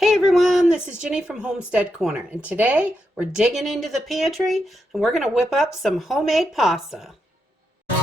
Hey everyone, this is Jenny from Homestead Corner, and today we're digging into the pantry and we're going to whip up some homemade pasta. So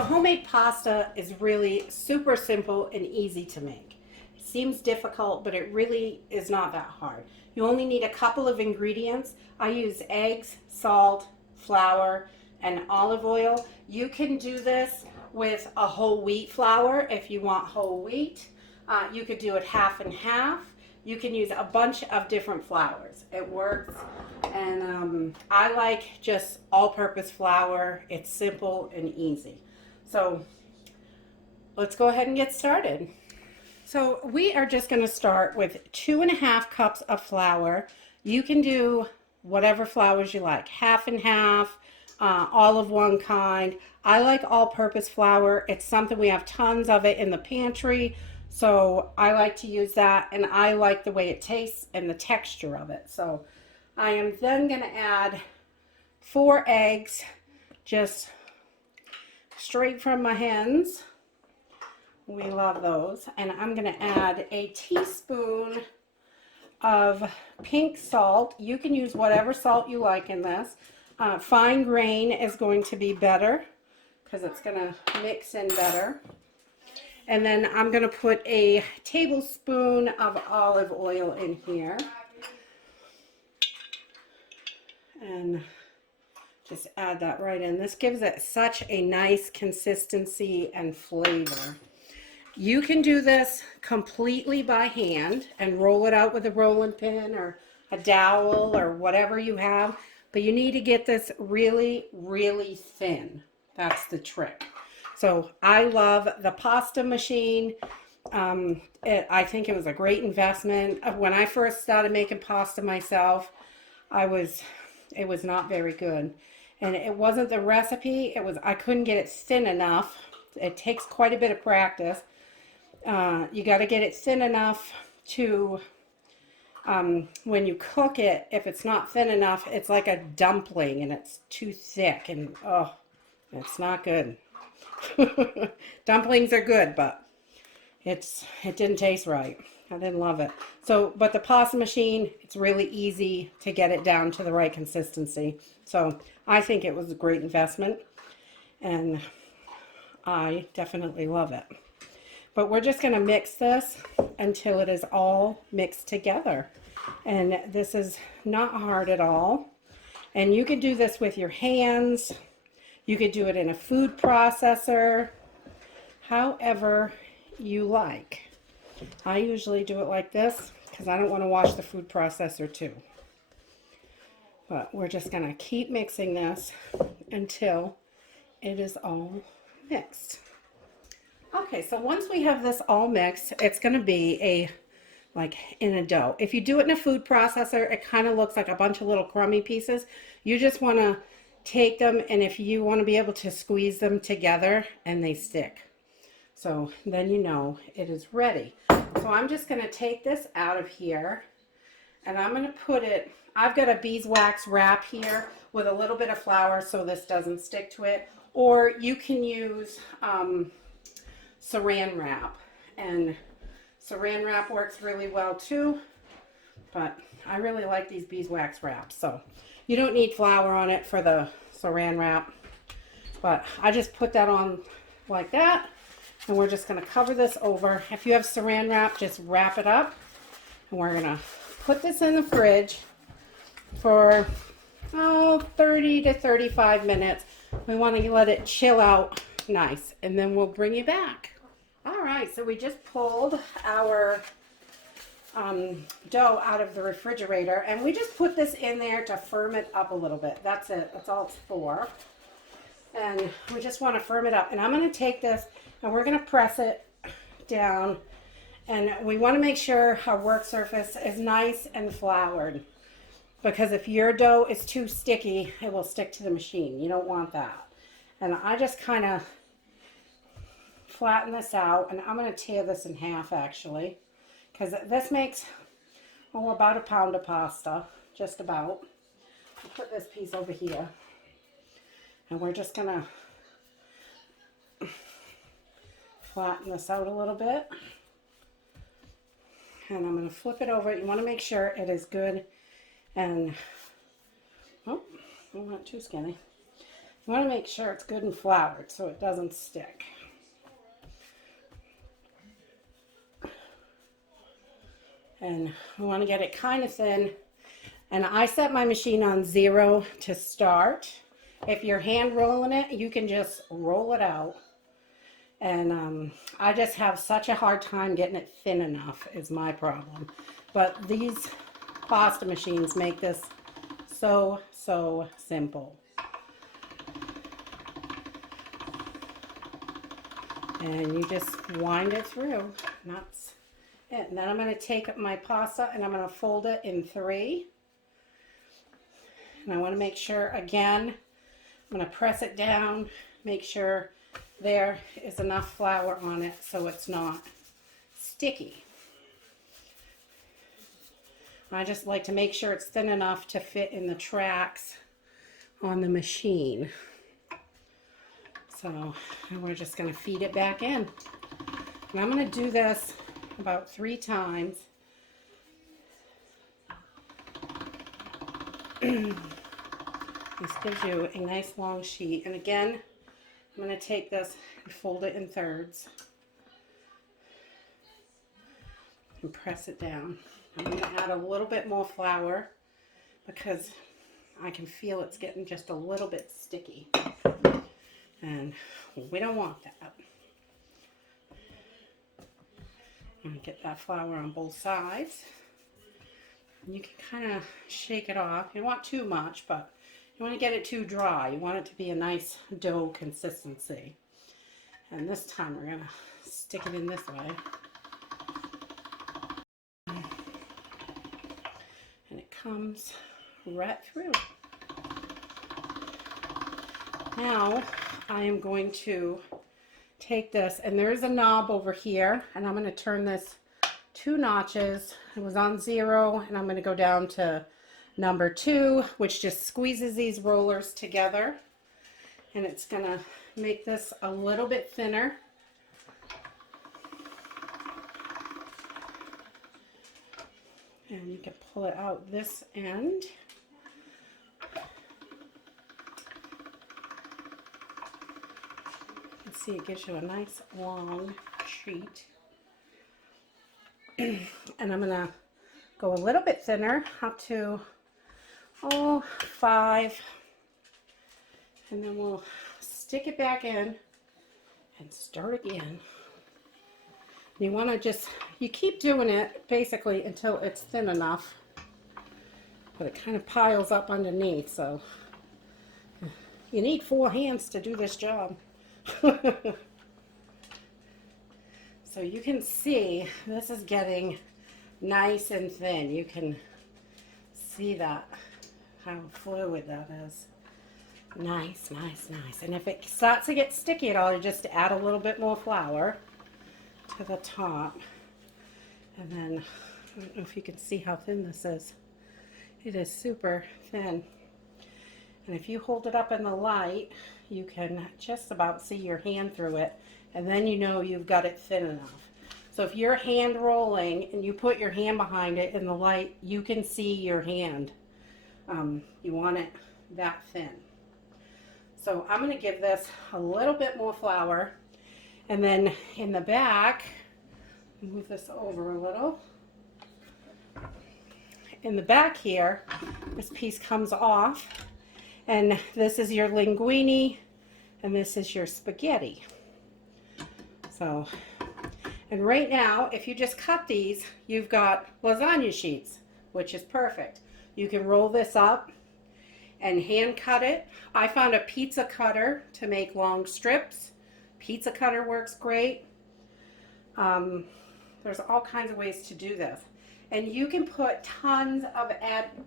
homemade pasta is really super simple and easy to make. It seems difficult, but it really is not that hard. You only need a couple of ingredients. I use eggs, salt, flour, and olive oil. You can do this with a whole wheat flour if you want whole wheat. You could do it half and half. You can use a bunch of different flours. It works. And I like just all-purpose flour. It's simple and easy. So let's go ahead and get started. So we are just going to start with 2.5 cups of flour. You can do whatever flours you like, half and half, all of one kind. I like all-purpose flour. It's something we have tons of it in the pantry, so I like to use that, and I like the way it tastes and the texture of it. So I am then going to add 4 eggs, just straight from my hens. We love those. And I'm going to add a teaspoon of pink salt. You can use whatever salt you like in this. Fine grain is going to be better because it's going to mix in better. And then I'm going to put a tablespoon of olive oil in here. And just add that right in. This gives it such a nice consistency and flavor. You can do this completely by hand and roll it out with a rolling pin or a dowel or whatever you have, but you need to get this really, really thin. That's the trick. So I love the pasta machine. I think it was a great investment. When I first started making pasta myself, it was not very good. And it wasn't the recipe, I couldn't get it thin enough. It takes quite a bit of practice. You got to get it thin enough to, when you cook it, if it's not thin enough, it's like a dumpling and it's too thick and, oh, it's not good. Dumplings are good, but it didn't taste right. I didn't love it. So, but the pasta machine, it's really easy to get it down to the right consistency. So I think it was a great investment, and I definitely love it. But we're just going to mix this until it is all mixed together. And this is not hard at all. And you can do this with your hands. You could do it in a food processor, however you like. I usually do it like this because I don't want to wash the food processor too. But we're just going to keep mixing this until it is all mixed. Okay, so once we have this all mixed, it's going to be like in a dough. If you do it in a food processor, it kind of looks like a bunch of little crummy pieces. You just want to take them, and if you want to be able to squeeze them together and they stick. So then you know it is ready. So I'm just going to take this out of here, and I'm going to put it, I've got a beeswax wrap here with a little bit of flour so this doesn't stick to it, or you can use saran wrap, and saran wrap works really well too, but I really like these beeswax wraps. So you don't need flour on it for the saran wrap, but I just put that on like that. And we're just going to cover this over. If you have saran wrap, just wrap it up. And we're going to put this in the fridge for 30 to 35 minutes. We want to let it chill out nice, and then we'll bring you back. All right, so we just pulled our dough out of the refrigerator, and we just put this in there to firm it up a little bit. That's it. That's all it's for. And we just want to firm it up. And I'm going to take this and we're going to press it down, and we want to make sure our work surface is nice and floured, because if your dough is too sticky, it will stick to the machine. You don't want that. And I just kind of flatten this out, and I'm going to tear this in half actually, because this makes about a pound of pasta, just about. I'll put this piece over here, and we're just gonna flatten this out a little bit. And I'm going to flip it over. You want to make sure it is good and, oh, I don't want it too skinny. You want to make sure it's good and floured so it doesn't stick. And we want to get it kind of thin. And I set my machine on 0 to start. If you're hand rolling it, you can just roll it out. And I just have such a hard time getting it thin enough is my problem. But these pasta machines make this so simple. And you just wind it through. And that's it. And then I'm going to take my pasta and I'm going to fold it in 3. And I want to make sure, again, I'm going to press it down, make sure there is enough flour on it so it's not sticky. I just like to make sure it's thin enough to fit in the tracks on the machine. So we're just going to feed it back in. And I'm going to do this about 3 times. This gives you a nice long sheet. And again, I'm going to take this and fold it in 3rds and press it down. I'm going to add a little bit more flour because I can feel it's getting just a little bit sticky. And we don't want that. I'm going to get that flour on both sides. And you can kind of shake it off. You don't want too much, but you want to get it too dry. You want it to be a nice dough consistency. And this time we're going to stick it in this way. And it comes right through. Now I am going to take this, and there's a knob over here, and I'm going to turn this 2 notches. It was on 0, and I'm going to go down to number 2, which just squeezes these rollers together, and it's going to make this a little bit thinner. And you can pull it out this end. You can see it gives you a nice long sheet. And I'm going to go a little bit thinner, up to 5, and then we'll stick it back in and start again. You want to just, you keep doing it basically until it's thin enough, but it kind of piles up underneath, so you need 4 hands to do this job. So you can see this is getting nice and thin. You can see that, how fluid that is. Nice, nice, nice. And if it starts to get sticky at all, you just add a little bit more flour to the top. And then, I don't know if you can see how thin this is. It is super thin. And if you hold it up in the light, you can just about see your hand through it. And then you know you've got it thin enough. So if you're hand rolling and you put your hand behind it in the light, you can see your hand. You want it that thin. So I'm going to give this a little bit more flour. And then in the back, move this over a little. In the back here, this piece comes off. And this is your linguine, and this is your spaghetti. So, and right now, if you just cut these, you've got lasagna sheets, which is perfect. You can roll this up and hand cut it. I found a pizza cutter to make long strips. Pizza cutter works great. There's all kinds of ways to do this. And you can put tons of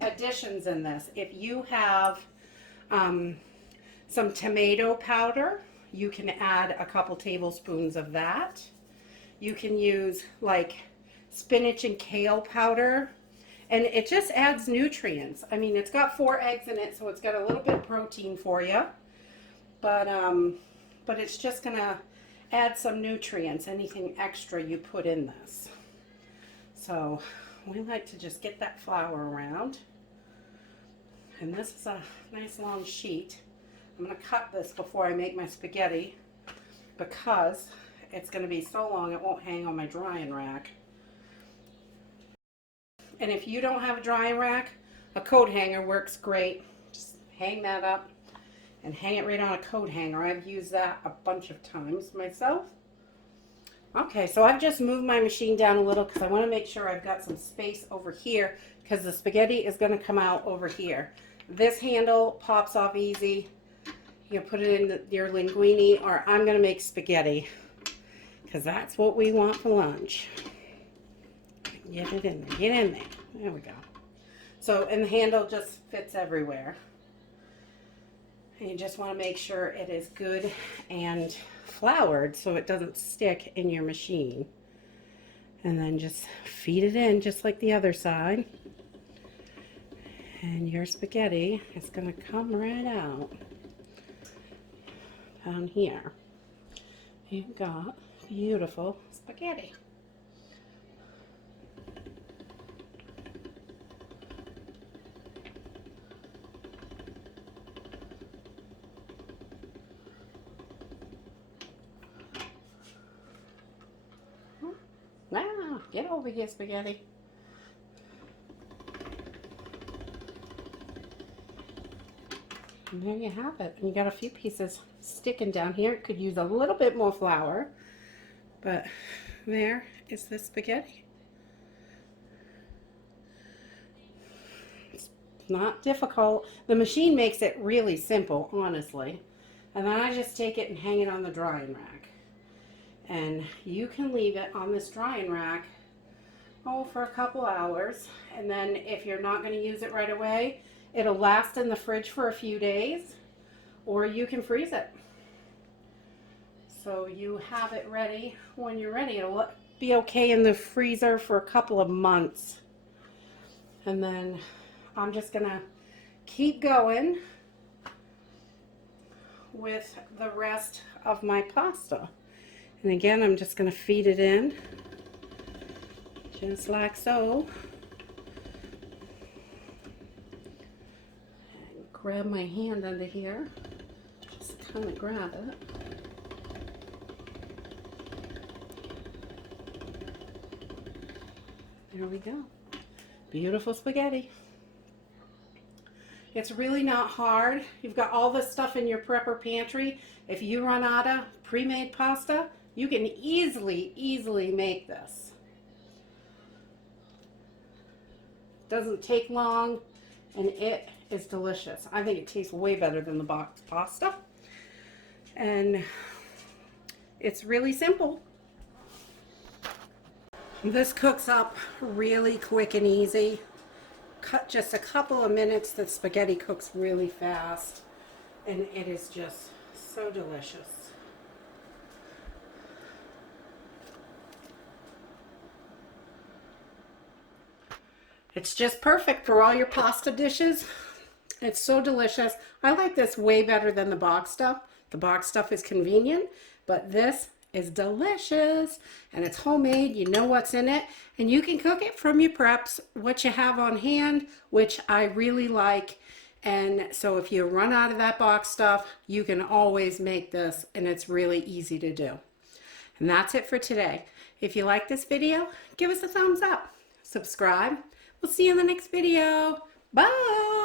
additions in this. If you have some tomato powder, you can add a couple tablespoons of that. You can use like spinach and kale powder And it just adds nutrients. I mean, it's got 4 eggs in it, so it's got a little bit of protein for you. But it's just gonna add some nutrients, anything extra you put in this. So we like to just get that flour around. And this is a nice long sheet. I'm gonna cut this before I make my spaghetti because it's gonna be so long it won't hang on my drying rack. And if you don't have a drying rack, a coat hanger works great. Just hang that up and hang it right on a coat hanger. I've used that a bunch of times myself. Okay, so I've just moved my machine down a little because I want to make sure I've got some space over here because the spaghetti is going to come out over here. This handle pops off easy. You can put it in your linguine, or I'm going to make spaghetti because that's what we want for lunch. Get it in there. Get in there. There we go. So, and the handle just fits everywhere. And you just want to make sure it is good and floured so it doesn't stick in your machine. And then just feed it in just like the other side. And your spaghetti is going to come right out down here. You've got beautiful spaghetti. Now, get over here, spaghetti. And there you have it. And you got a few pieces sticking down here. It could use a little bit more flour, but there is the spaghetti. It's not difficult. The machine makes it really simple, honestly. And then I just take it and hang it on the drying rack. And you can leave it on this drying rack, for a couple hours. And then if you're not going to use it right away, it'll last in the fridge for a few days, or you can freeze it. So you have it ready when you're ready. It'll be okay in the freezer for a couple of months. And then I'm just going to keep going with the rest of my pasta. And again, I'm just going to feed it in, just like so. And grab my hand under here, just kind of grab it. There we go. Beautiful spaghetti. It's really not hard. You've got all this stuff in your prepper pantry. If you run out of pre-made pasta, you can easily make this. Doesn't take long, and it is delicious. I think it tastes way better than the boxed pasta. And it's really simple. This cooks up really quick and easy. Cut just a couple of minutes. The spaghetti cooks really fast, and it is just so delicious. It's just perfect for all your pasta dishes. It's so delicious. I like this way better than the box stuff. The box stuff is convenient, but this is delicious, and it's homemade. You know what's in it, and you can cook it from your preps, what you have on hand, which I really like. And so if you run out of that box stuff, you can always make this, and it's really easy to do. And that's it for today. If you like this video, give us a thumbs up. Subscribe. We'll see you in the next video. Bye.